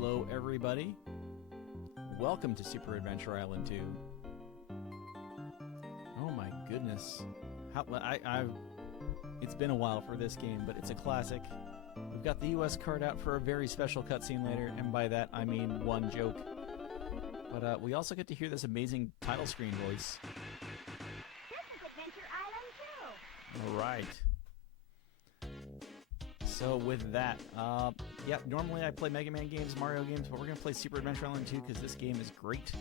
Hello, everybody. Welcome to Super Adventure Island 2. Oh my goodness. It's been a while for this game, but it's a classic. We've got the US card out for a very special cutscene later, and by that I mean one joke. But we also get to hear this amazing title screen voice. This is Adventure Island 2. Alright. So with that, yeah, normally I play Mega Man games, Mario games, but we're going to play Super Adventure Island 2 because this game is great.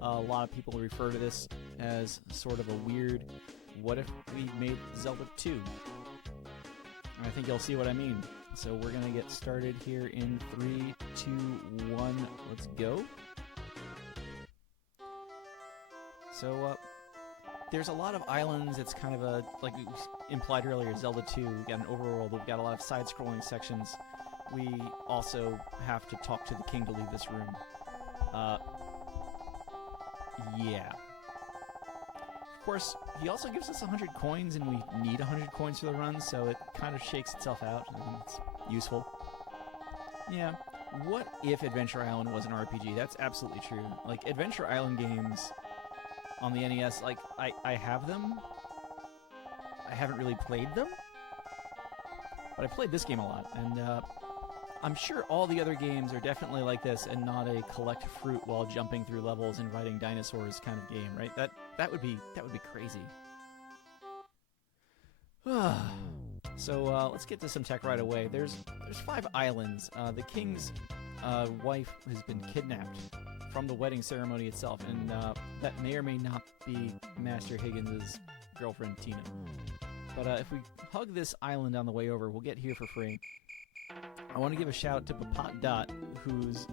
A lot of people refer to this as sort of a weird, what if we made Zelda 2? And I think you'll see what I mean. So we're going to get started here in 3, 2, 1, let's go. So, there's a lot of islands. It's kind of a, like we implied earlier, Zelda 2. We've got an overworld. We've got a lot of side-scrolling sections. We also have to talk to the king to leave this room. Yeah. Of course, he also gives us 100 coins, and we need 100 coins for the run, so it kind of shakes itself out. I mean, it's useful. Yeah. What if Adventure Island was an RPG? That's absolutely true. Like, Adventure Island games on the NES, like, I have them. I haven't really played them. But I played this game a lot, and I'm sure all the other games are definitely like this and not a collect fruit while jumping through levels and riding dinosaurs kind of game, right? That would be crazy. So let's get to some tech right away. There's 5 islands. The king's wife has been kidnapped from the wedding ceremony itself, and that may or may not be Master Higgins' girlfriend, Tina. But if we hug this island on the way over, we'll get here for free. I want to give a shout out to Papat Dot, whose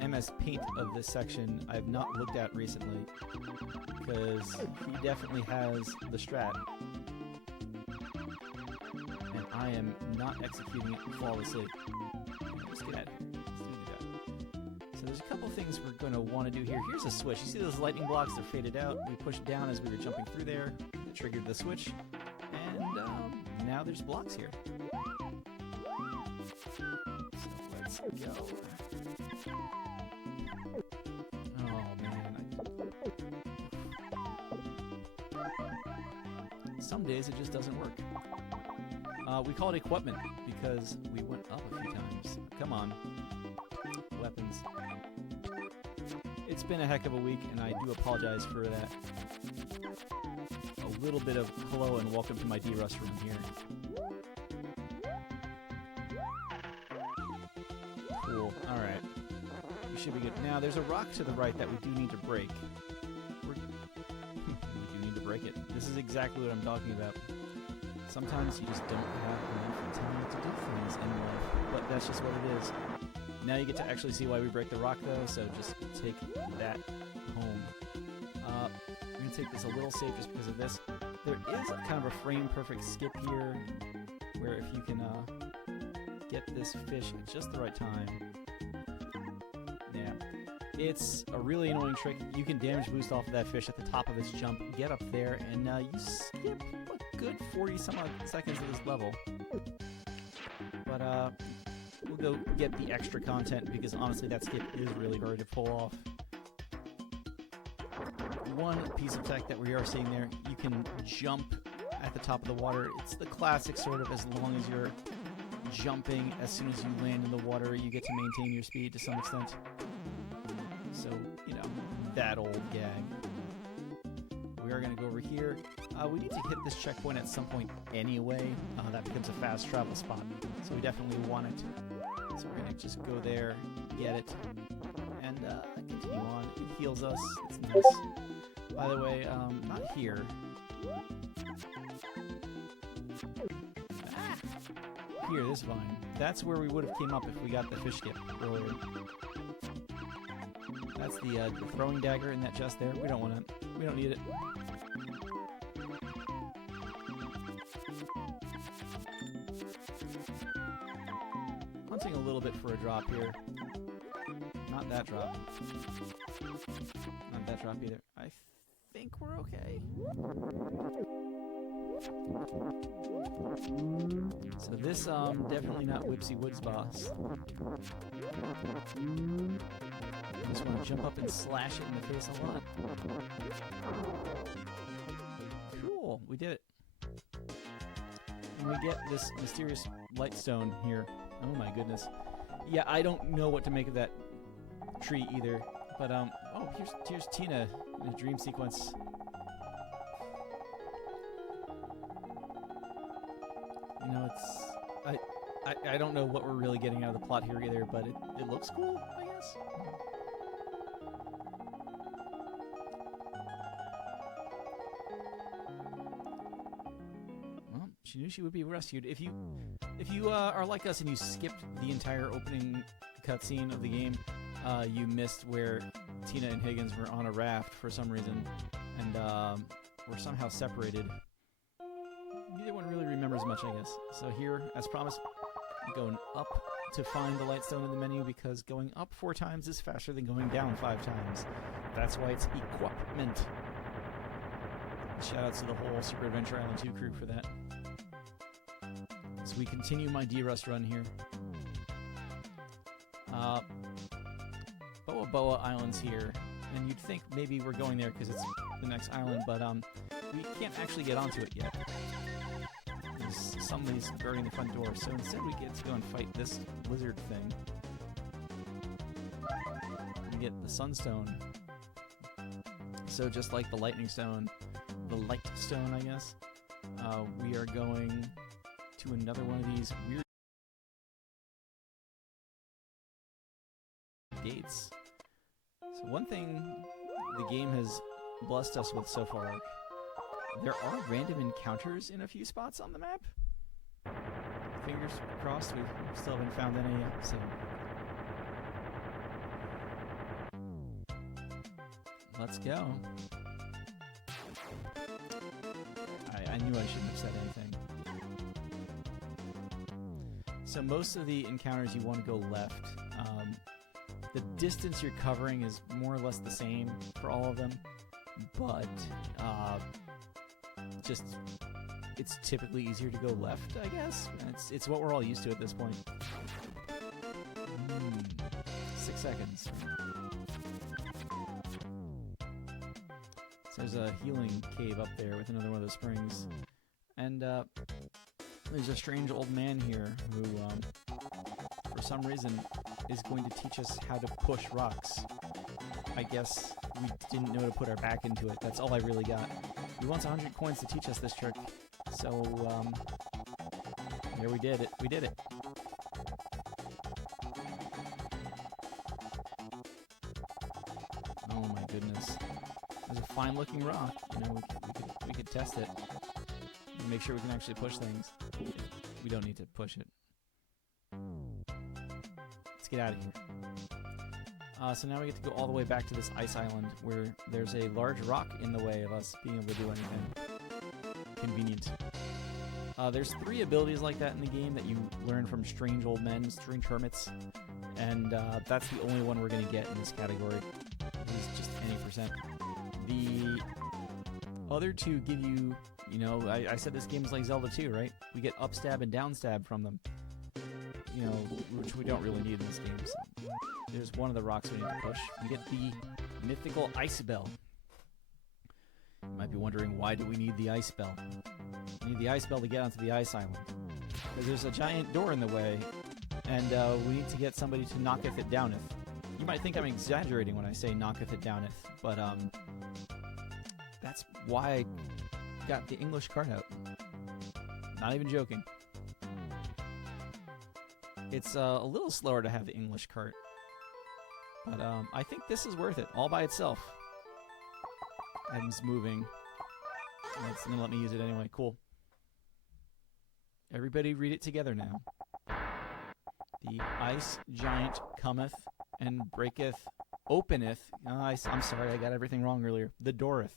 MS Paint of this section I have not looked at recently, because he definitely has the strat, and I am not executing it flawlessly. Let's get at it. So there's a couple things we're going to want to do here. Here's a switch. You see those lightning blocks? They're faded out. We pushed down as we were jumping through there. It triggered the switch. And now there's blocks here. So let's go. Oh, man. Some days it just doesn't work. We call it equipment because we went up a few times. Come on. Weapons. It's been a heck of a week, and I do apologize for that. A little bit of hello and welcome to my D-Rust room here. Cool. Alright. We should be good. Now, there's a rock to the right that we do need to break. We do need to break it. This is exactly what I'm talking about. Sometimes you just don't have enough time to do things in life, but that's just what it is. Now you get to actually see why we break the rock, though, so just take that home. I'm going to take this a little safe just because of this. There is kind of a frame-perfect skip here, where if you can get this fish at just the right time. Yeah. It's a really annoying trick. You can damage boost off of that fish at the top of its jump, get up there, and you skip a good 40-some-odd seconds of this level. But, we'll go get the extra content because honestly that skip is really hard to pull off. One piece of tech that we are seeing there, you can jump at the top of the water. It's the classic sort of, as long as you're jumping, as soon as you land in the water, you get to maintain your speed to some extent. So, you know, that old gag. We are going to go over here. We need to hit this checkpoint at some point anyway. That becomes a fast travel spot, so we definitely want it. So we're going to just go there, get it, and continue on. It heals us. It's nice. By the way, not here. Here, this vine. That's where we would have came up if we got the fish skip earlier. That's the throwing dagger in that chest there. We don't want it. We don't need it. Hunting a little bit for a drop here. Not that drop. Not that drop either. I think we're okay. So this, definitely not Whipsy Woods boss. I just want to jump up and slash it in the face a lot. Cool, we did it. And we get this mysterious light stone here. Oh my goodness. Yeah, I don't know what to make of that tree either. But, oh, here's Tina in a dream sequence. You know, I don't know what we're really getting out of the plot here either, but it looks cool, I guess. Well, she knew she would be rescued. If you are like us and you skipped the entire opening cutscene of the game, you missed where Tina and Higgins were on a raft for some reason, and were somehow separated. Neither one really remembers much, I guess. So here, as promised, I'm going up to find the light stone in the menu because going up 4 times is faster than going down 5 times. That's why it's equipment. Shoutouts to the whole Super Adventure Island 2 crew for that. So we continue my D-Rust run here. Boa Boa Island's here, and you'd think maybe we're going there because it's the next island, but we can't actually get onto it yet. Somebody's guarding the front door, so instead we get to go and fight this lizard thing. We get the sunstone. So just like the lightning stone, the light stone, I guess, we are going to another one of these weird gates. So one thing the game has blessed us with so far, there are random encounters in a few spots on the map. Fingers crossed, we still haven't found any yet, so let's go. I knew I shouldn't have said anything. So most of the encounters you want to go left. The distance you're covering is more or less the same for all of them, but just it's typically easier to go left, I guess. It's what we're all used to at this point. 6 seconds. So there's a healing cave up there with another one of those springs. And there's a strange old man here who, for some reason, is going to teach us how to push rocks. I guess we didn't know to put our back into it. That's all I really got. He wants 100 coins to teach us this trick. So, there we did it. We did it. Oh my goodness. There's a fine-looking rock. You know, we could test it. And make sure we can actually push things. We don't need to push it. Let's get out of here. So now we get to go all the way back to this ice island where there's a large rock in the way of us being able to do anything. Convenient. There's 3 abilities like that in the game that you learn from strange old men, strange hermits, and that's the only one we're going to get in this category. It's just any percent. The other 2 give you, you know, I said this game is like Zelda 2, right? We get up stab and down stab from them. You know, which we don't really need in this game. So there's one of the rocks we need to push. We get the mythical ice bell. You might be wondering, why do we need the ice bell? We need the ice bell to get onto the ice island. Because there's a giant door in the way, and we need to get somebody to knocketh it downeth. You might think I'm exaggerating when I say knocketh it downeth, but that's why I got the English card out. Not even joking. It's a little slower to have the English cart, but I think this is worth it all by itself. Adam's moving. It's gonna let me use it anyway. Cool. Everybody read it together now. The ice giant cometh and breaketh, openeth. I'm sorry, I got everything wrong earlier. The dooreth.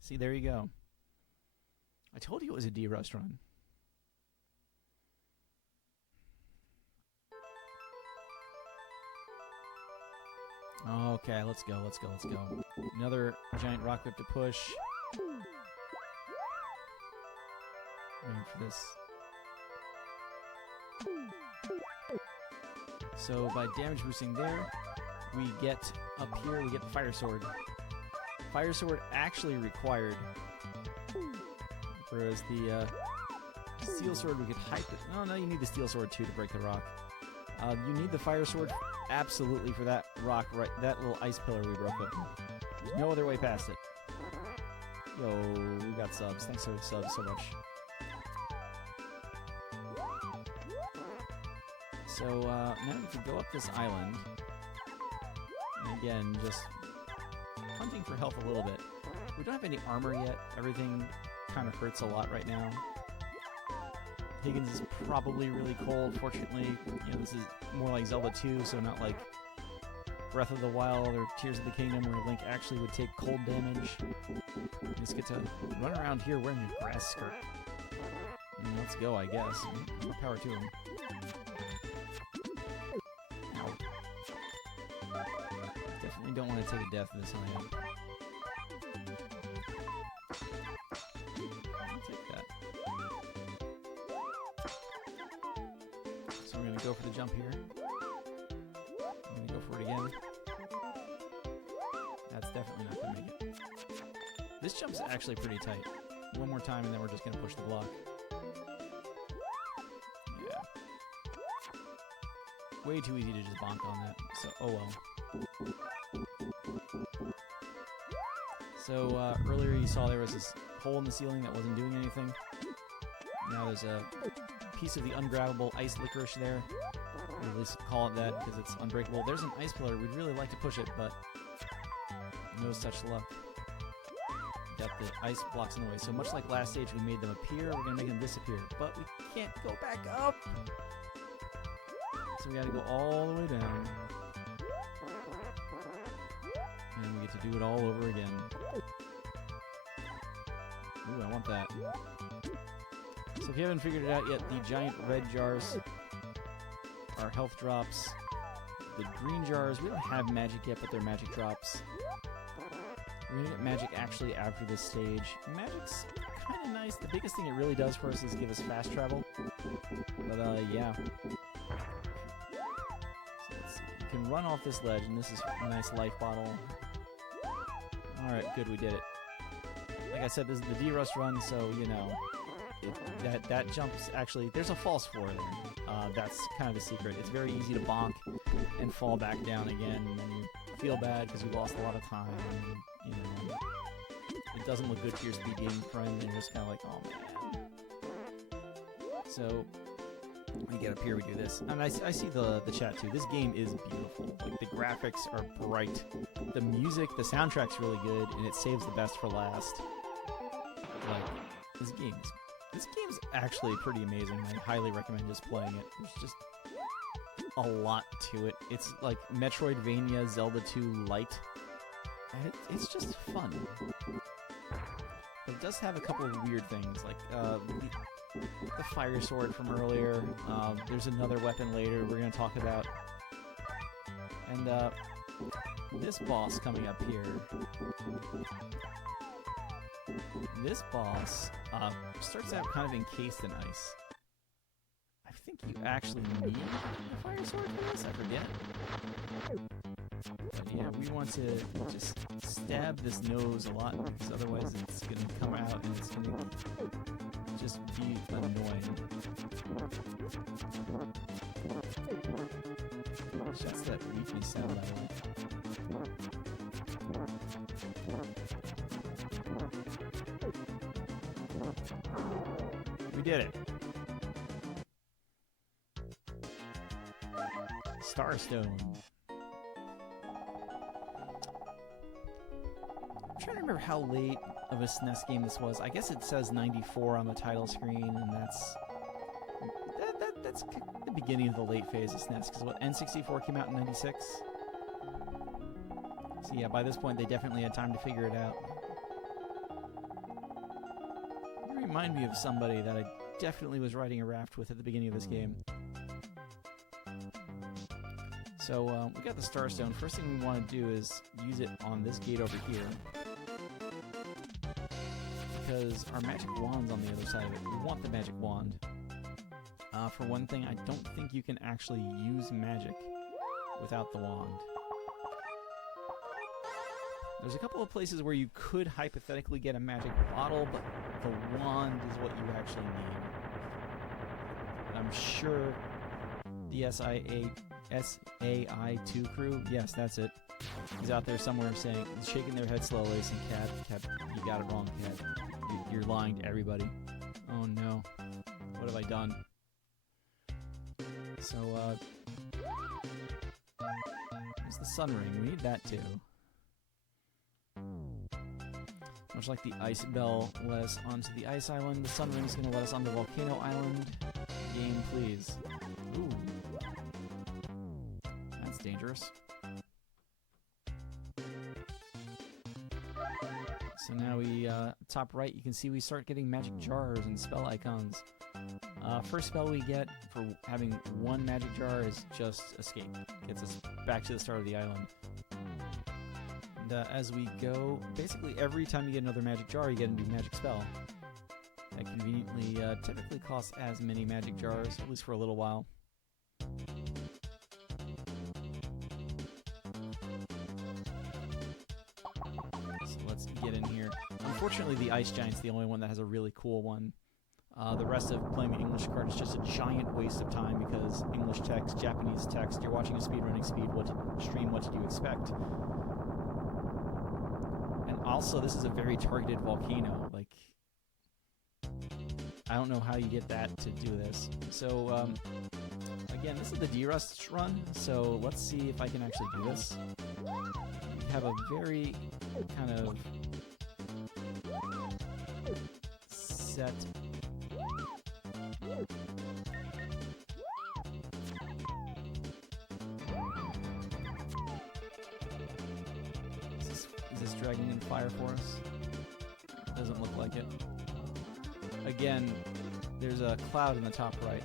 See, there you go. I told you it was a D-Rust run. Okay, let's go. Another giant rock whip to push. Waiting for this. So by damage boosting there, we get up here, we get Fire Sword. Fire Sword actually required, whereas the Steel Sword we could hype it. No, you need the Steel Sword too to break the rock. You need the Fire Sword absolutely for that rock, right? That little ice pillar we broke open. There's no other way past it. Yo, we got subs. Thanks for the subs so much. So now we can go up this island. And again, just hunting for health a little bit. We don't have any armor yet. Everything kind of hurts a lot right now. Higgins is probably really cold. Fortunately, you know, this is more like Zelda 2, so not like Breath of the Wild or Tears of the Kingdom where Link actually would take cold damage. You just get to run around here wearing a grass skirt. And let's go, I guess. More power to him. Ow. Definitely don't want to take a death this high up. I'll take that. So we're going to go for the jump here. I'm going to go for it again. That's definitely not going to make it. This jump's actually pretty tight. One more time and then we're just going to push the block. Yeah. Way too easy to just bonk on that. So, oh well. So, earlier you saw there was this hole in the ceiling that wasn't doing anything. Now there's a piece of the ungrabbable ice licorice there. Or at least call it that because it's unbreakable. There's an ice pillar. We'd really like to push it, but no such luck. Got the ice blocks in the way. So much like last stage, we made them appear. We're going to make them disappear. But we can't go back up. So we got to go all the way down. And we get to do it all over again. Ooh, I want that. So if you haven't figured it out yet, the giant red jars are health drops. The green jars, we don't have magic yet, but they're magic drops. We're going to get magic actually after this stage. Magic's kind of nice. The biggest thing it really does for us is give us fast travel. But, yeah. So let's see. You can run off this ledge, and this is a nice life bottle. Alright, good, we did it. Like I said, this is the D-Rust run, so, you know, that jump's actually... There's a false floor there. That's kind of the secret. It's very easy to bonk and fall back down again, and then you feel bad because you lost a lot of time. And, you know, it doesn't look good to your speed gaming friend, and you're just kind of like, oh man. So, when you get up here, we do this. And I see the chat too. This game is beautiful. Like, the graphics are bright. The music, the soundtrack's really good, and it saves the best for last. Like, this game's actually pretty amazing. I highly recommend just playing it. There's just a lot to it. It's like Metroidvania Zelda 2 Lite. And it's just fun. But it does have a couple of weird things, like the fire sword from earlier. There's another weapon later we're going to talk about. And this boss coming up here. This boss starts out kind of encased in ice. I think you actually need the fire sword for this? I forget. But yeah, we want to just stab this nose a lot, because otherwise it's going to come out and it's going to just be annoying. That's that weepy sound, by the way. We did it. Starstone. I'm trying to remember how late of a SNES game this was. I guess it says 94 on the title screen, and that's the beginning of the late phase of SNES, because what, N64 came out in 96? So yeah, by this point they definitely had time to figure it out. You remind me of somebody that I definitely was riding a raft with at the beginning of this game. So we got the Starstone. First thing we want to do is use it on this gate over here. because our magic wand's on the other side of it. We want the magic wand. For one thing, I don't think you can actually use magic without the wand. There's a couple of places where you could hypothetically get a magic bottle, but the wand is what you actually need. And I'm sure the SAI2 crew, yes, that's it, is out there somewhere saying, shaking their head slowly, saying, Cat, you got it wrong, Cat. You're lying to everybody. Oh no. What have I done? So, there's the sun ring. We need that too. Much like the ice bell let us onto the ice island, the sun ring is going to let us onto Volcano Island. Game, please. Ooh. That's dangerous. So now we, top right, you can see we start getting magic jars and spell icons. First spell we get for having one magic jar is just escape. Gets us back to the start of the island. And as we go, basically every time you get another magic jar, you get a new magic spell. That conveniently typically costs as many magic jars, at least for a little while. So let's get in here. Unfortunately, the Ice Giant's the only one that has a really cool one. The rest of playing the English card is just a giant waste of time because English text, Japanese text, you're watching a speedrunning stream, what did you expect? And also, this is a very targeted volcano. Like, I don't know how you get that to do this. So, again, this is the D-Rust run, so let's see if I can actually do this. We have a very kind of set... Is this dragging in fire for us? Doesn't look like it. Again, there's a cloud in the top right.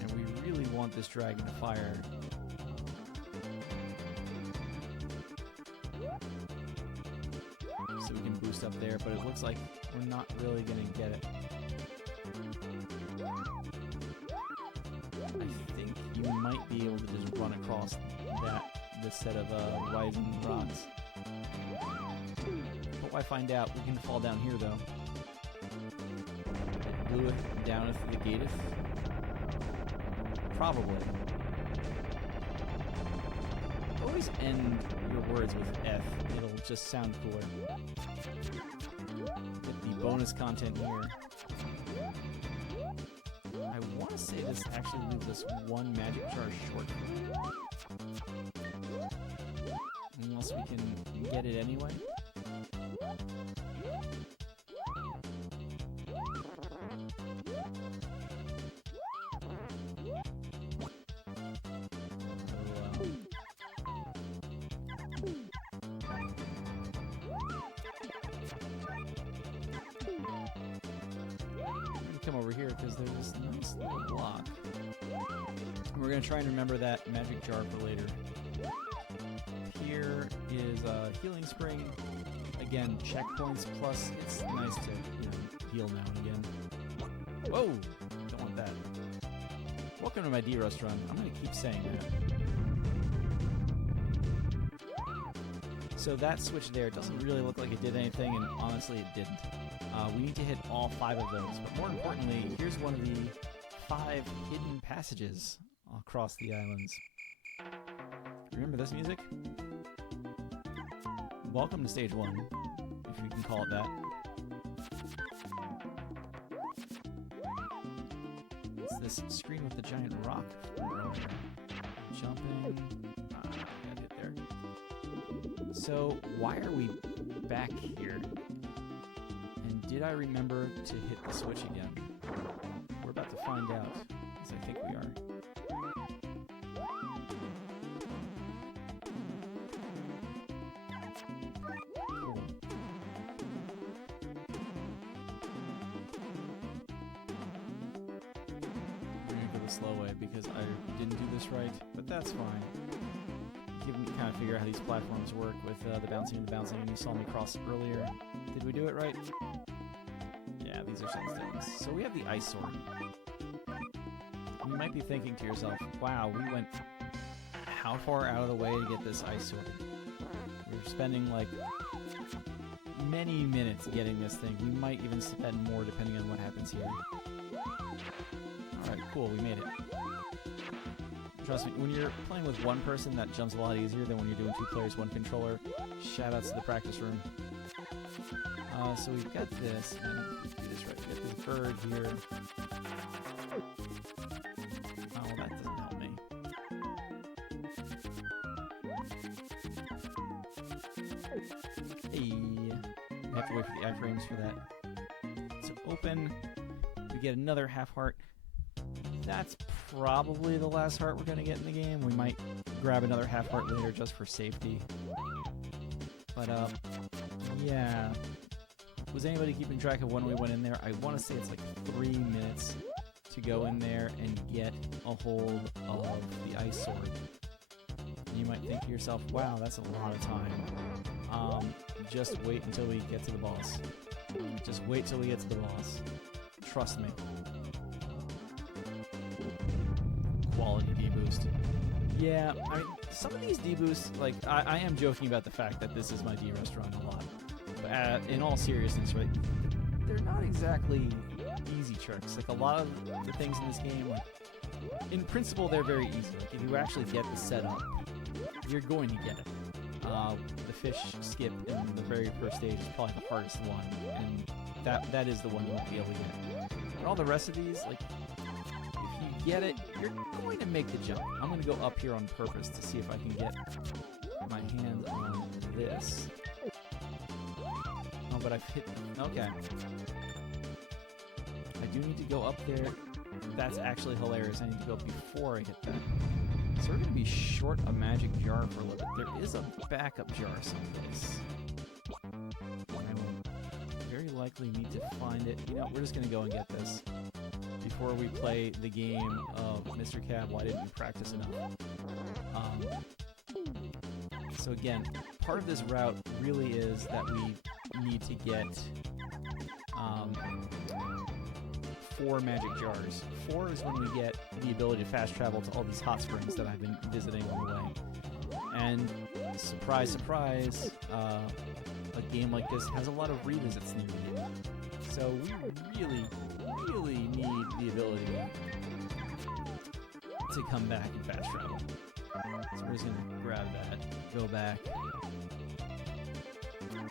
And we really want this dragon to fire. So we can boost up there, but it looks like we're not really going to get it. I think you might be able to just run across this set of rising rocks. But why find out? We can fall down here, though. It blueth downeth the gateth. Probably. Always end your words with F. It'll just sound cooler. Get the bonus content here. I want to say this actually leaves us one magic jar short. Unless we can get it anyway. Come over here because there's this nice little block. We're going to try and remember that magic jar for later. Here is a healing spring. Again, checkpoints, plus it's nice to, heal now and again. Whoa! Don't want that. Welcome to my D-Rust run. I'm going to keep saying that. So that switch there doesn't really look like it did anything, and honestly it didn't. We need to hit all 5 of those, but more importantly, here's one of the 5 hidden passages across the islands. Remember this music? Welcome to stage 1, if you can call it that. It's this screen with the giant rock. Jumping. Got hit there. So, why are we back here? And did I remember to hit the switch again? We're about to find out, because I think we are. Cool. We're gonna go the slow way because I didn't do this right, but that's fine. can kind of figure out how these platforms work with the bouncing and the bouncing, and you saw me cross earlier. Did we do it right? Yeah, these are sandstones. So we have the ice sword. You might be thinking to yourself, wow, we went how far out of the way to get this ice sword? We're spending like many minutes getting this thing. We might even spend more depending on what happens here. Alright, cool, we made it. Trust me, when you're playing with one person, that jumps a lot easier than when you're doing 2 players, 1 controller. Shoutouts to the practice room. So we've got this, and let's do this right. We got this bird here. Oh, that doesn't help me. Hey, I have to wait for the iframes for that. So open, we get another half heart. That's probably the last heart we're going to get in the game. We might grab another half heart later just for safety. But, yeah. Was anybody keeping track of when we went in there? I want to say it's like 3 minutes to go in there and get a hold of the ice sword. You might think to yourself, wow, that's a lot of time. Just wait until we get to the boss. Just wait till we get to the boss. Trust me. Quality deboost. Yeah, I mean, some of these deboosts, like, I am joking about the fact that this is my D-restaurant a lot. But in all seriousness, right, they're not exactly easy tricks. Like, a lot of the things in this game, like, in principle, they're very easy. Like, if you actually get the setup, you're going to get it. The fish skip in the very first stage is probably the hardest one, and that is the one you won't be able to get. But all the rest of these, like, if you get it, you're going to make the jump. I'm going to go up here on purpose to see if I can get my hands on this. Oh, but I've hit... Okay. I do need to go up there. That's actually hilarious. I need to go up before I hit that. So we're going to be short a magic jar for a little bit. There is a backup jar someplace. I will very likely need to find it. You know, we're just going to go and get this before we play the game of Mr. Cab. Why didn't we practice enough? So again, part of this route really is that we need to get 4 magic jars. 4 is when we get the ability to fast travel to all these hot springs that I've been visiting on the way. And surprise, surprise, a game like this has a lot of revisits near the end. So we really need the ability to come back and fast travel. So we're just going to grab that, go back.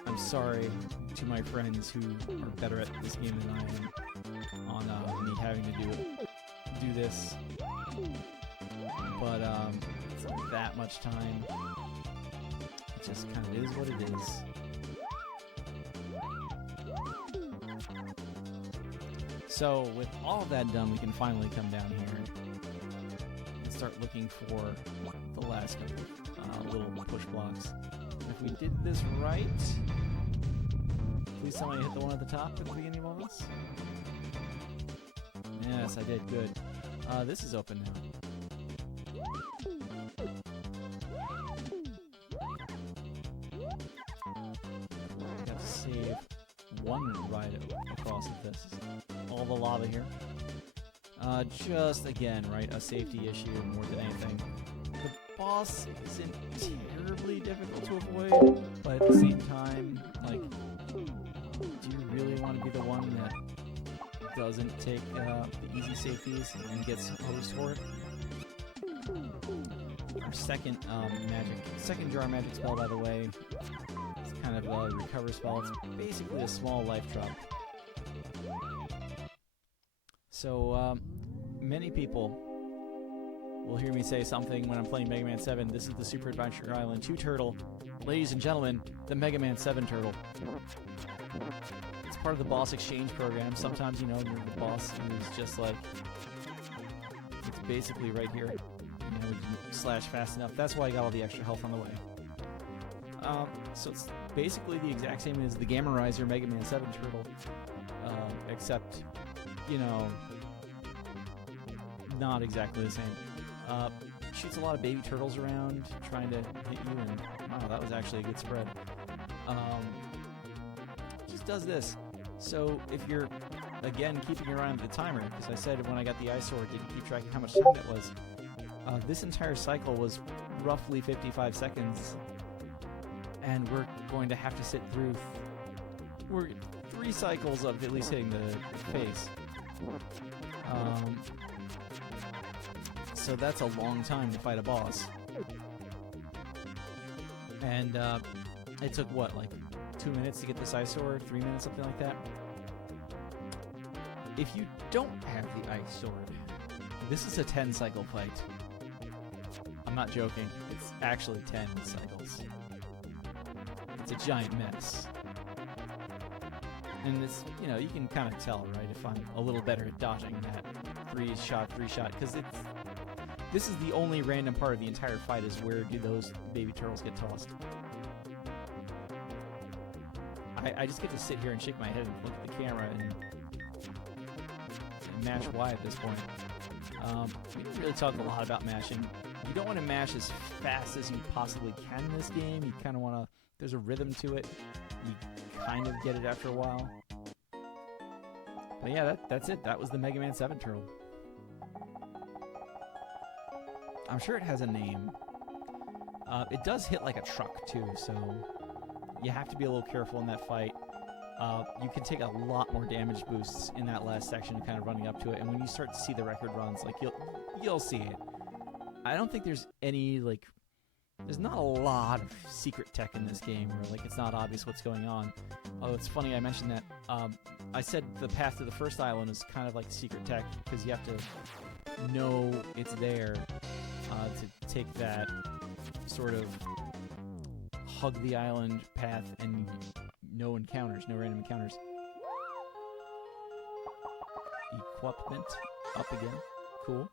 I'm sorry to my friends who are better at this game than I am on me having to do this. But it's not that much time. It just kind of is what it is. So with all of that done, we can finally come down here and start looking for the last couple little push blocks. If we did this right, please tell me I hit the one at the top at the beginning of all this. Yes, I did. Good. This is open now. I got to save one ride across of this. All the lava here. Just again, right, a safety issue more than anything. The boss isn't terribly difficult to avoid, but at the same time, like, do you really want to be the one that doesn't take the easy safeties and gets hosed for it? Our second jar magic spell, by the way, it's kind of a recover spell. It's basically a small life drop. So, many people will hear me say something when I'm playing Mega Man 7. This is the Super Adventure Island 2 turtle. Ladies and gentlemen, the Mega Man 7 turtle. It's part of the boss exchange program. Sometimes, you know, the boss is just like, it's basically right here. You know, you slash fast enough. That's why I got all the extra health on the way. So it's basically the exact same as the Gamma Riser Mega Man 7 turtle. Except, you know, not exactly the same. shoots a lot of baby turtles around, trying to hit you, and wow, that was actually a good spread. Just does this. So if you're, again, keeping your eye on the timer, because I said when I got the ice sword, didn't keep track of how much time that was. This entire cycle was roughly 55 seconds, and we're going to have to sit through 3 cycles of at least hitting the face. So that's a long time to fight a boss. And it took, what, like 2 minutes to get this ice sword? 3 minutes, something like that? If you don't have the ice sword, this is a 10 cycle fight. I'm not joking. It's actually 10 cycles. It's a giant mess. And it's, you know, you can kind of tell, right, if I'm a little better at dodging that 3-shot, because this is the only random part of the entire fight, is where do those baby turtles get tossed. I just get to sit here and shake my head and look at the camera and mash Y at this point. We didn't really talk a lot about mashing. You don't want to mash as fast as you possibly can in this game. You kind of want to... There's a rhythm to it. You kind of get it after a while. But yeah, that's it. That was the Mega Man 7 turtle. I'm sure it has a name. It does hit like a truck, too, so you have to be a little careful in that fight. You can take a lot more damage boosts in that last section, kind of running up to it, and when you start to see the record runs, like, you'll see it. I don't think there's any, like... There's not a lot of secret tech in this game where, like, it's not obvious what's going on. Although it's funny I mentioned that. I said the path to the first island is kind of like secret tech, because you have to know it's there to take that sort of hug the island path and no encounters, no random encounters. Equipment up again. Cool.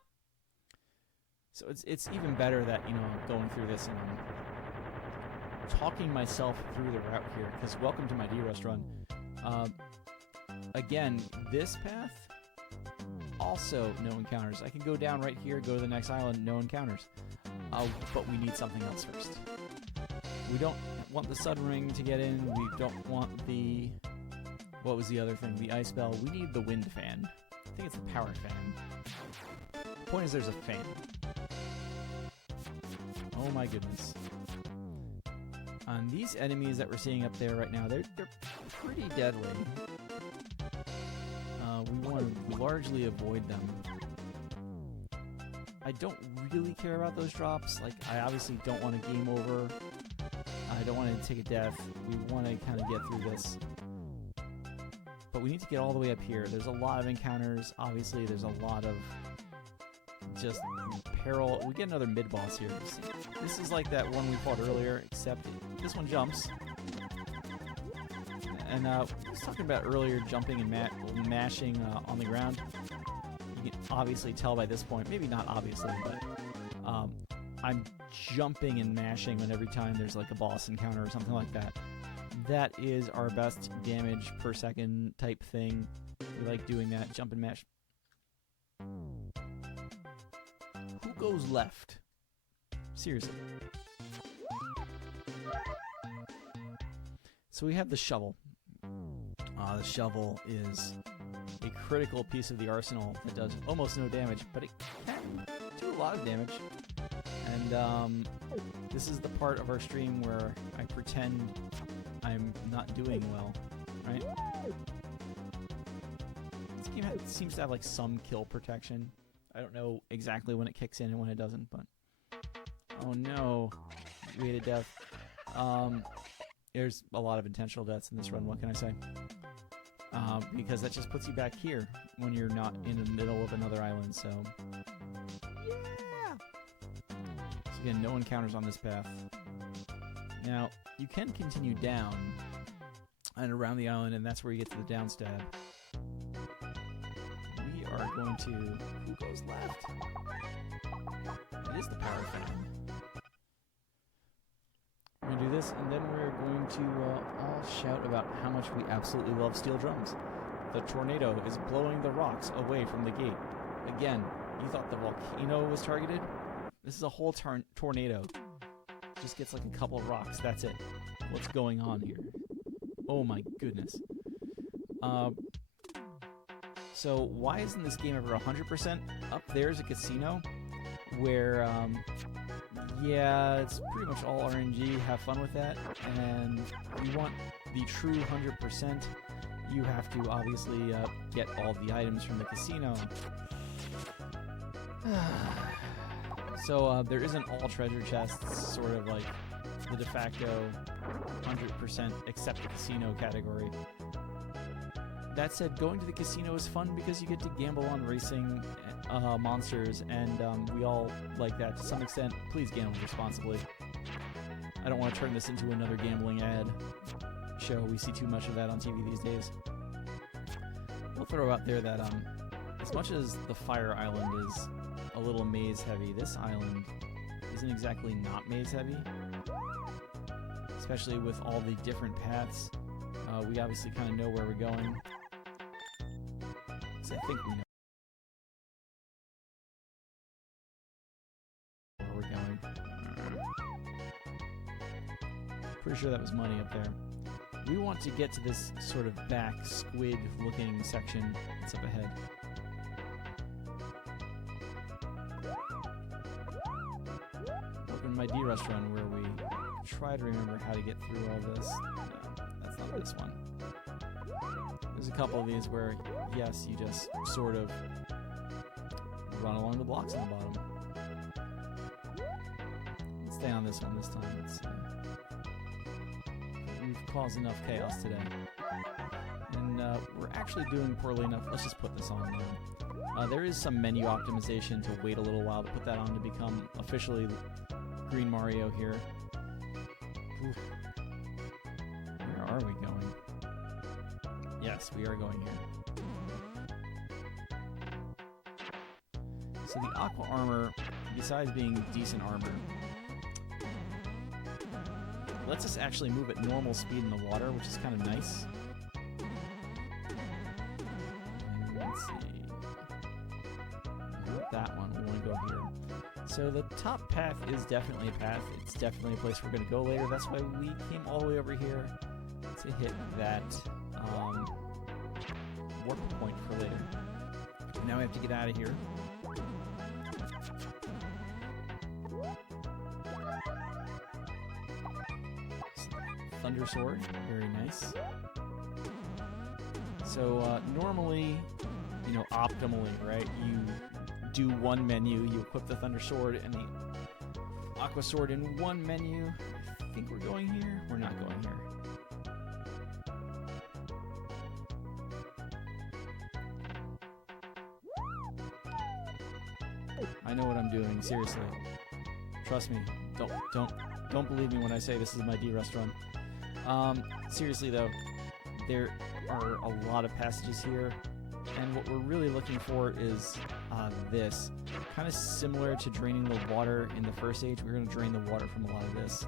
So it's even better that, you know, I'm going through this and I'm talking myself through the route here, because welcome to my D-Rust run. Again, this path, also no encounters. I can go down right here, go to the next island, no encounters. But we need something else first. We don't want the Sun Ring to get in. We don't want the... What was the other thing? The Ice Bell. We need the Wind Fan. I think it's the Power Fan. The point is there's a fan. Oh my goodness. These enemies that we're seeing up there right now, they're pretty deadly. We want to largely avoid them. I don't really care about those drops. Like, I obviously don't want a game over. I don't want to take a death. We want to kind of get through this. But we need to get all the way up here. There's a lot of encounters. Obviously, there's a lot of just peril. We get another mid-boss here. This is like that one we fought earlier, except this one jumps. And I was talking about earlier jumping and mashing on the ground. You can obviously tell by this point, maybe not obviously, but I'm jumping and mashing when every time there's like a boss encounter or something like that. That is our best damage per second type thing. We like doing that, jump and mash. Who goes left? Seriously. So we have the shovel. The shovel is a critical piece of the arsenal that does almost no damage, but it can do a lot of damage. And this is the part of our stream where I pretend I'm not doing well, right? This game seems to have like some kill protection. I don't know exactly when it kicks in and when it doesn't, but... Oh no. We had a death. There's a lot of intentional deaths in this run, what can I say? Because that just puts you back here when you're not in the middle of another island, so... Yeah! So again, no encounters on this path. Now, you can continue down and around the island, and that's where you get to the down stab. We are going to... Who goes left? It is the power fan. We're going to do this, and then we're going to all shout about how much we absolutely love steel drums. The tornado is blowing the rocks away from the gate. Again, you thought the volcano was targeted? This is a whole tornado. Just gets like a couple of rocks. That's it. What's going on here? Oh my goodness. So why isn't this game ever 100%? Up there's a casino where, yeah, it's pretty much all RNG. Have fun with that. And you want the true 100%, you have to obviously get all the items from the casino. So there isn't all treasure chests, sort of like the de facto 100% except the casino category. That said, going to the casino is fun because you get to gamble on racing monsters, and we all like that to some extent. Please gamble responsibly. I don't want to turn this into another gambling ad show. We see too much of that on TV these days. We'll throw out there that as much as the Fire Island is a little maze heavy, this island isn't exactly not maze heavy, especially with all the different paths. We obviously kind of know where we're going. So I think we know where we're going. Pretty sure that was money up there. We want to get to this sort of back squid-looking section that's up ahead. Welcome to my D restaurant where we try to remember how to get through all this. No, that's not this one. There's a couple of these where, yes, you just sort of run along the blocks on the bottom. Let's stay on this one this time. We've caused enough chaos today. And we're actually doing poorly enough. Let's just put this on now. There is some menu optimization to wait a little while to put that on to become officially Green Mario here. Oof. Where are we going? Yes, we are going here. So the Aqua Armor, besides being decent armor, lets us actually move at normal speed in the water, which is kind of nice. And let's see. Not that one. We want to go here. So the top path is definitely a path. It's definitely a place we're going to go later. That's why we came all the way over here to hit that warp point for later. Now we have to get out of here. Thunder Sword, very nice. So normally, you know, optimally, right? You do one menu, you equip the Thunder Sword and the Aqua Sword in one menu. I think we're going here. We're not going here. I know what I'm doing, seriously. Trust me. Don't believe me when I say this is my D restaurant. Seriously though, there are a lot of passages here, and what we're really looking for is this. Kind of similar to draining the water in the first stage, we're going to drain the water from a lot of this.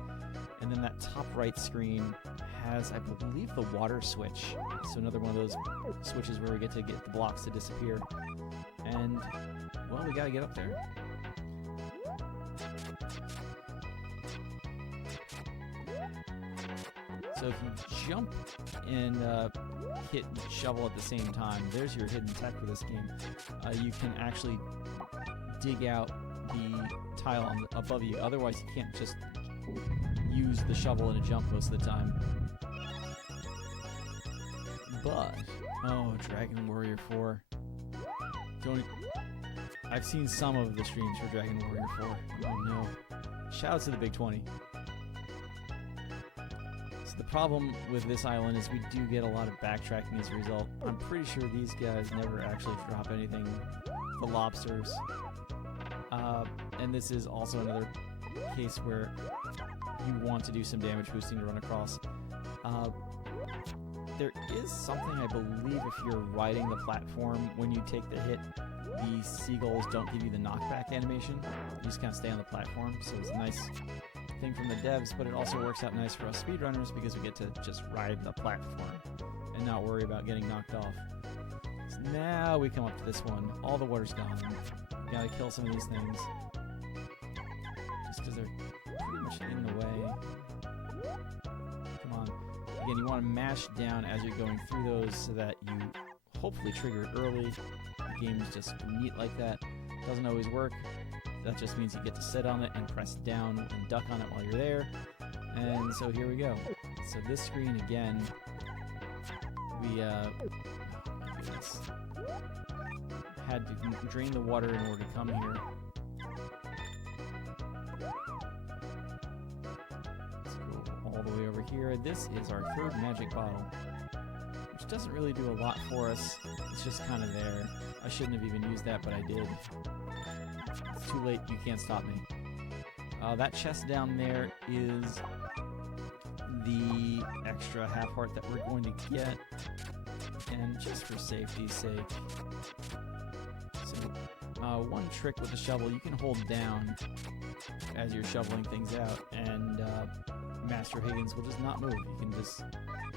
And then that top right screen has, I believe, the water switch. So another one of those switches where we get to get the blocks to disappear. And, well, we got to get up there. So if you jump and hit shovel at the same time, there's your hidden tech for this game. You can actually dig out the tile above you. Otherwise, you can't just use the shovel in a jump most of the time. But, oh, Dragon Warrior 4. I've seen some of the streams for Dragon Warrior 4. Oh no. Shout out to the Big 20. The problem with this island is we do get a lot of backtracking as a result. I'm pretty sure these guys never actually drop anything. The lobsters. And this is also another case where you want to do some damage boosting to run across. There is something, I believe, if you're riding the platform, when you take the hit, the seagulls don't give you the knockback animation. You just kind of stay on the platform, so it's a nice thing from the devs, but it also works out nice for us speedrunners because we get to just ride the platform and not worry about getting knocked off. So now we come up to this one. All the water's gone. We gotta kill some of these things. because they're pretty much in the way. Come on. Again, you want to mash down as you're going through those so that you hopefully trigger it early. The game is just neat like that. Doesn't always work. That just means you get to sit on it and press down and duck on it while you're there. And so here we go. So this screen again, we had to drain the water in order to come here. Let's go all the way over here. This is our third magic bottle, which doesn't really do a lot for us. It's just kind of there. I shouldn't have even used that, but I did. It's too late. You can't stop me. That chest down there is the extra half heart that we're going to get. And just for safety's sake. So, one trick with the shovel, you can hold down as you're shoveling things out, and Master Higgins will just not move. You can just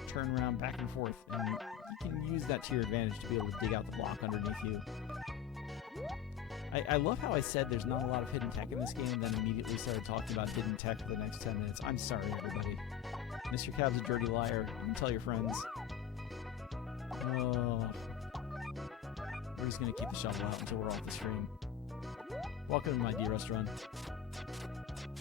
turn around back and forth, and you can use that to your advantage to be able to dig out the block underneath you. I love how I said there's not a lot of hidden tech in this game, and then immediately started talking about hidden tech for the next 10 minutes. I'm sorry, everybody. Mr. Cab's a dirty liar. You can tell your friends. Oh. We're just going to keep the shovel out until we're off the screen. Welcome to my D-Restaurant.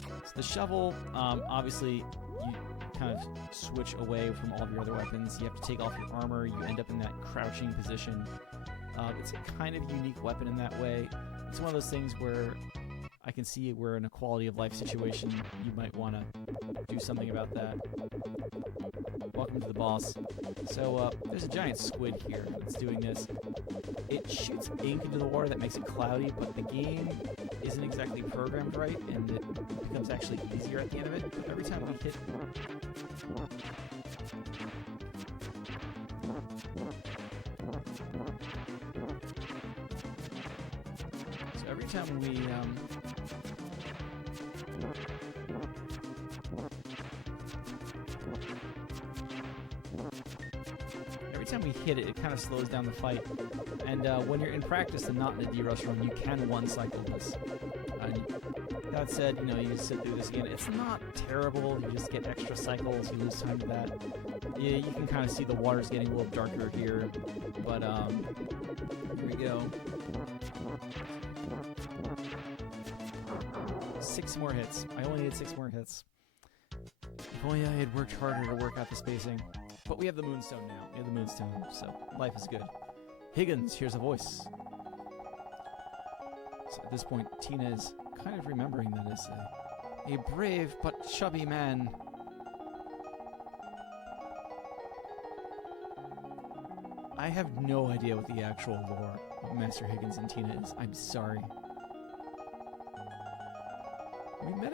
So the shovel, obviously, you kind of switch away from all of your other weapons. You have to take off your armor. You end up in that crouching position. It's a kind of unique weapon in that way. It's one of those things where I can see we're in a quality of life situation. You might want to do something about that. Welcome to the boss. So there's a giant squid here that's doing this. It shoots ink into the water that makes it cloudy, but the game isn't exactly programmed right, and it becomes actually easier at the end of it. But every time we hit... So every time we... Every time we hit it, it kind of slows down the fight. And when you're in practice and not in a D-Rush run, you can one-cycle this. That said, you know, you sit through this again. It's not terrible. You just get extra cycles. You lose time to that. Yeah, you can kind of see the water's getting a little darker here. But, here we go. 6 more hits. I only need 6 more hits. If only I had worked harder to work out the spacing. But we have the Moonstone now. We have the Moonstone, so life is good. Higgins, here's a voice. So at this point, Tina is kind of remembering that as a brave but chubby man. I have no idea what the actual lore of Master Higgins and Tina is. I'm sorry. We may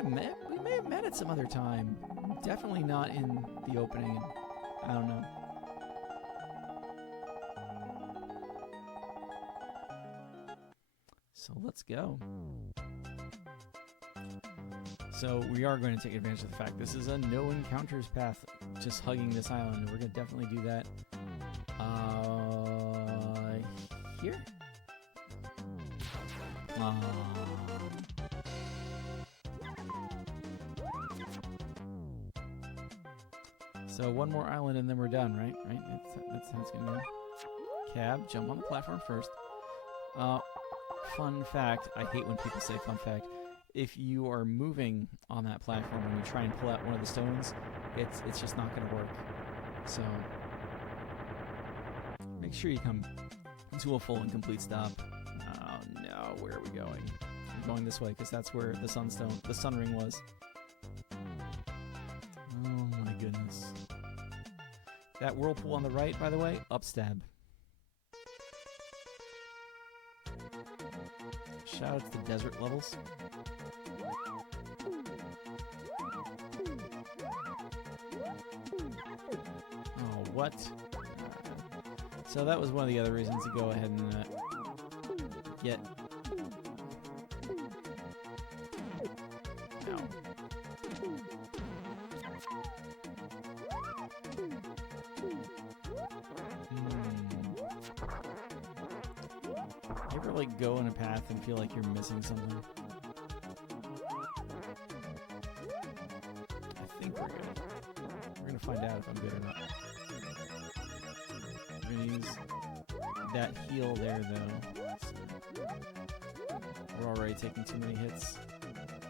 have met at some other time. Definitely not in the opening. I don't know. So let's go. So we are going to take advantage of the fact this is a no encounters path, just hugging this island, and we're going to definitely do that. Here? So one more island and then we're done, right? Right? That's how it's going to go. Cab, jump on the platform first. Fun fact, I hate when people say fun fact. If you are moving on that platform and you try and pull out one of the stones, it's just not going to work. So make sure you come to a full and complete stop. Oh no, where are we going? We're going this way because that's where the sun ring was. Oh my goodness. That whirlpool on the right, by the way, upstab. Shout out to the desert levels. Oh, what? So that was one of the other reasons to go ahead and get... Ow. You ever, like, go in a path and feel like you're missing something? find out if I'm good or not. We're gonna use that heal there, though. We're already taking too many hits.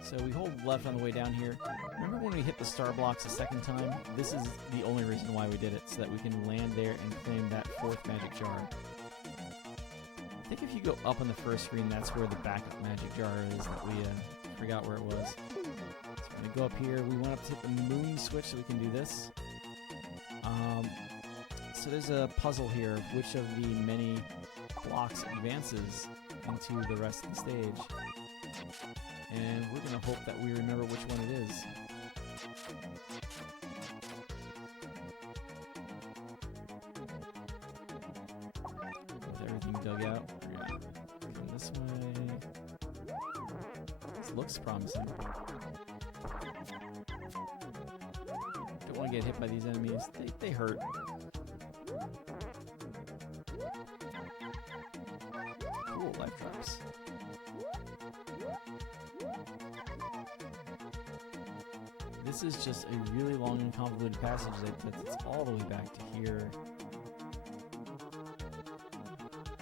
So we hold left on the way down here. Remember when we hit the star blocks a second time? This is the only reason why we did it, so that we can land there and claim that 4th magic jar. I think if you go up on the first screen, that's where the backup magic jar is that we forgot where it was. So we're going to go up here. We want to hit the moon switch so we can do this. So there's a puzzle here of which of the many blocks advances into the rest of the stage. And we're going to hope that we remember which one it is. With everything dug out, we're going to come this way. This looks promising. Don't want to get hit by these enemies. They hurt. Cool, life drops. This is just a really long and convoluted passage that's all the way back to here.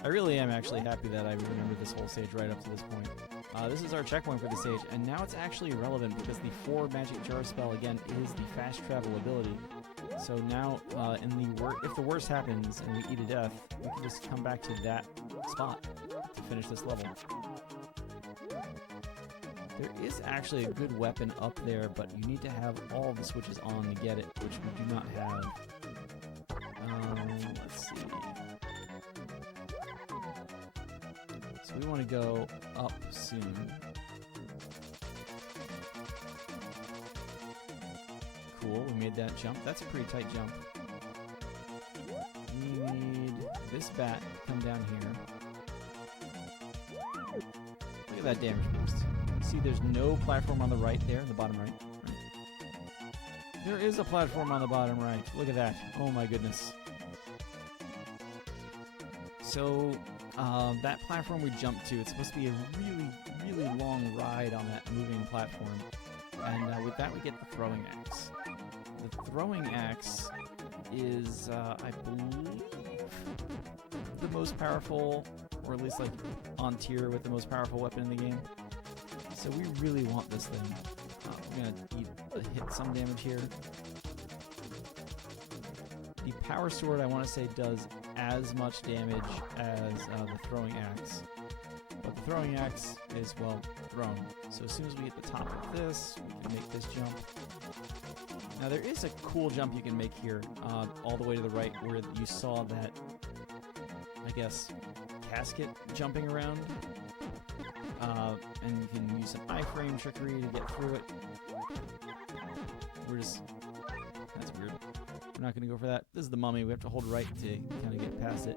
I really am actually happy that I remembered this whole stage right up to this point. This is our checkpoint for the stage, and now it's actually irrelevant because the 4 magic jar spell, again, is the fast travel ability. So now, if the worst happens and we eat a death, we can just come back to that spot to finish this level. There is actually a good weapon up there, but you need to have all the switches on to get it, which we do not have. Let's see. So we want to go up soon. Cool, we made that jump. That's a pretty tight jump. We need this bat to come down here. Look at that damage boost. See, there's no platform on the right there, in the bottom right. There is a platform on the bottom right. Look at that. Oh my goodness. So, that platform we jumped to, it's supposed to be a really, really long ride on that moving platform. And with that, we get the throwing axe. The throwing axe is, I believe, the most powerful, or at least like on tier with the most powerful weapon in the game. So we really want this thing. I'm going to hit some damage here. The power sword, I want to say, does as much damage as the throwing axe. But the throwing axe is, well, thrown. So as soon as we hit the top of this, we can make this jump. Now there is a cool jump you can make here, all the way to the right, where you saw that, I guess, casket jumping around. And you can use some iframe trickery to get through it. That's weird. We're not going to go for that. This is the mummy. We have to hold right to kind of get past it.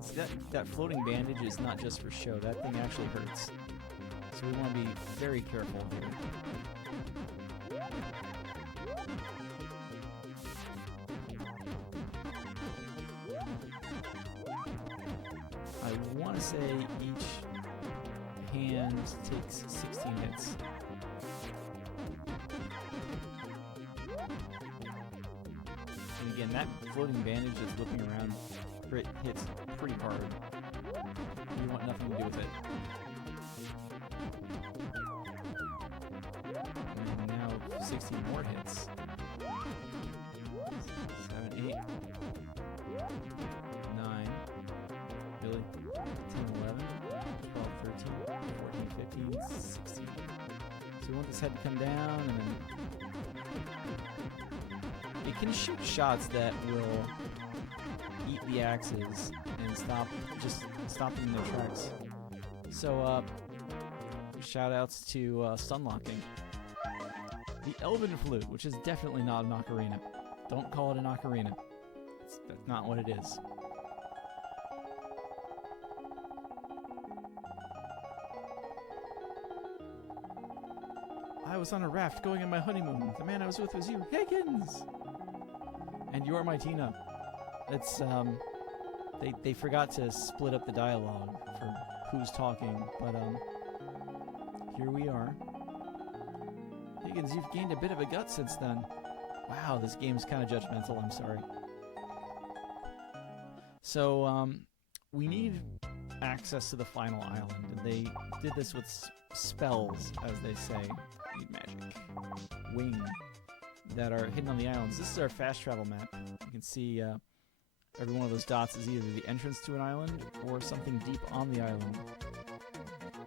See, that floating bandage is not just for show. That thing actually hurts. So we want to be very careful here. I want to say each hand takes 16 hits. And again, that floating bandage is looking around. It hits pretty hard. You want nothing to do with it. And now 16 more hits. 7, 8, 9, really? 10, 11, 12, 13, 14, 15, 16. So we want this head to come down, and then it can shoot shots that will eat the axes and stop them in their tracks. So shout outs to stun locking. The Elven Flute, which is definitely not an ocarina. Don't call it an ocarina. That's not what it is. I was on a raft going on my honeymoon. The man I was with was you, Higgins! And you're my Tina. It's, they forgot to split up the dialogue for who's talking, but, here we are. Higgins, you've gained a bit of a gut since then. Wow, this game's kind of judgmental, I'm sorry. So, we need access to the final island, and they did this with spells, as they say. Need magic. Wing. That are hidden on the islands. This is our fast travel map. You can see every one of those dots is either the entrance to an island or something deep on the island.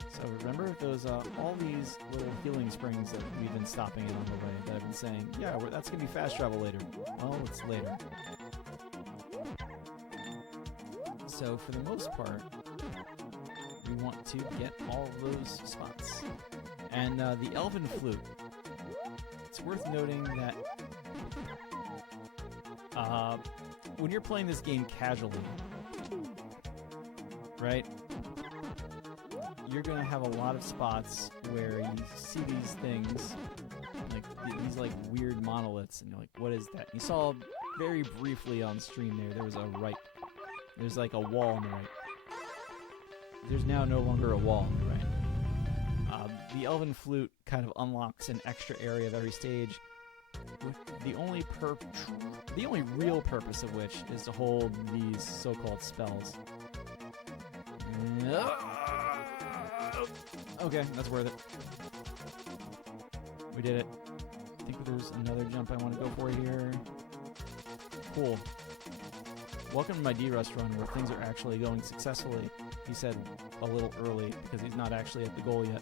So remember those all these little healing springs that we've been stopping in on the way that I've been saying, yeah, that's going to be fast travel later. Well, it's later. So for the most part, we want to get all of those spots. And the Elven Flute. It's worth noting that when you're playing this game casually, right, you're going to have a lot of spots where you see these things, like these like weird monoliths, and you're like, what is that? You saw very briefly on stream there was there's like a wall on the right. There's now no longer a wall on the right. The Elven Flute kind of unlocks an extra area of every stage, with the only real purpose of which is to hold these so-called spells. Okay, that's worth it. We did it. I think there's another jump I want to go for here. Cool. Welcome to my D-Rust run where things are actually going successfully. He said a little early because he's not actually at the goal yet.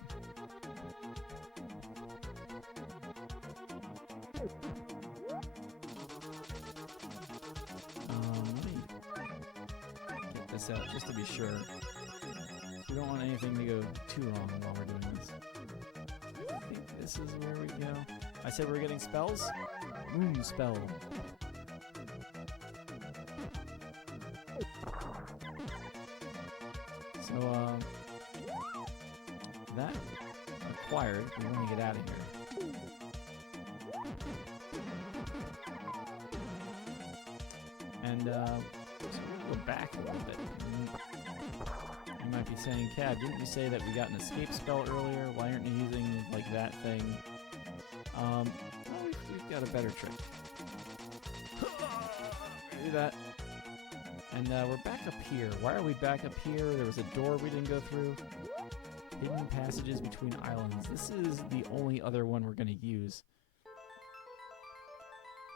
Let me get this out just to be sure. We don't want anything to go too wrong while we're doing this. I think this is where we go. I said we're getting spells? Moon spell. So, that acquired. We want to get out of here. And, so we'll go back a little bit. You might be saying, Cab, didn't you say that we got an escape spell earlier? Why aren't you using, like, that thing? Well, we've got a better trick. Do that. And we're back up here. Why are we back up here? There was a door we didn't go through. Hidden passages between islands. This is the only other one we're going to use.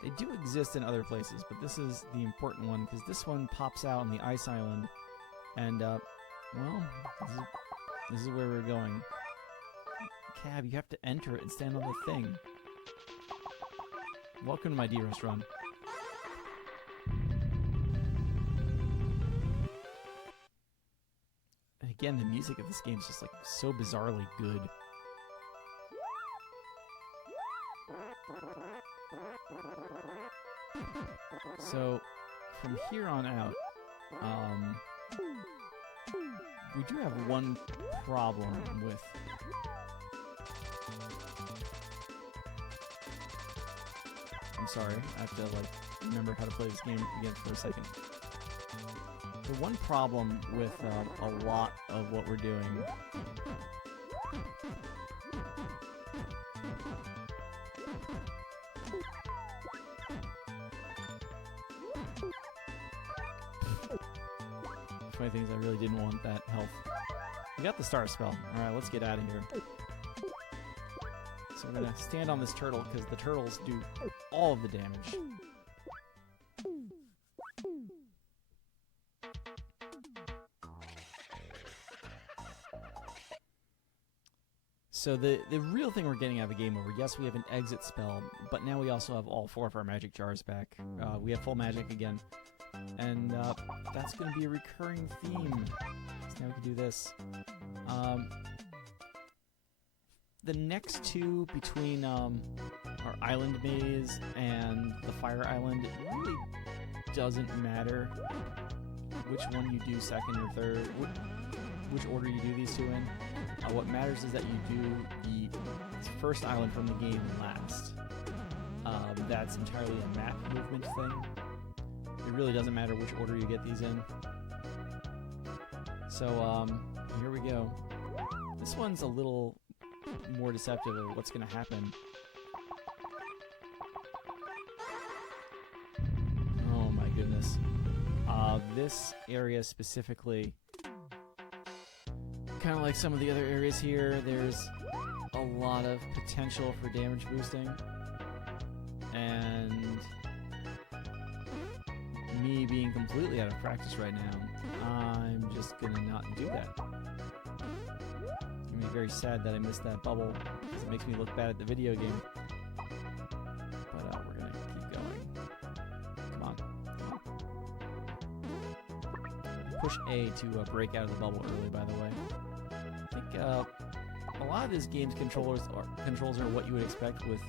They do exist in other places, but this is the important one because this one pops out on the ice island. And, well, this is where we're going. Cab, you have to enter it and stand on the thing. Welcome to my D-Rust run. And again, the music of this game is just like so bizarrely good. So, from here on out, we do have one problem with... I'm sorry, I have to, like, remember how to play this game again for a second. The one problem with a lot of what we're doing funny thing is I really didn't want that health. We got the star spell. Alright, let's get out of here. So we're gonna stand on this turtle because the turtles do all of the damage. So the real thing we're getting out of the game over, yes, we have an exit spell, but now we also have all 4 of our magic jars back. We have full magic again. And that's going to be a recurring theme. So now we can do this. The next two between our island maze and the fire island, it really doesn't matter which one you do second or third, which order you do these two in. What matters is that you do the first island from the game last. That's entirely a map movement thing. It really doesn't matter which order you get these in. So, here we go. This one's a little more deceptive of what's going to happen. goodness. This area specifically, kind of like some of the other areas here, there's a lot of potential for damage boosting. And me being completely out of practice right now, I'm just gonna not do that. I'm very sad that I missed that bubble because it makes me look bad at the video game. But we're gonna keep going. Come on. Push A to break out of the bubble early, by the way. I think a lot of this game's controls are what you would expect with,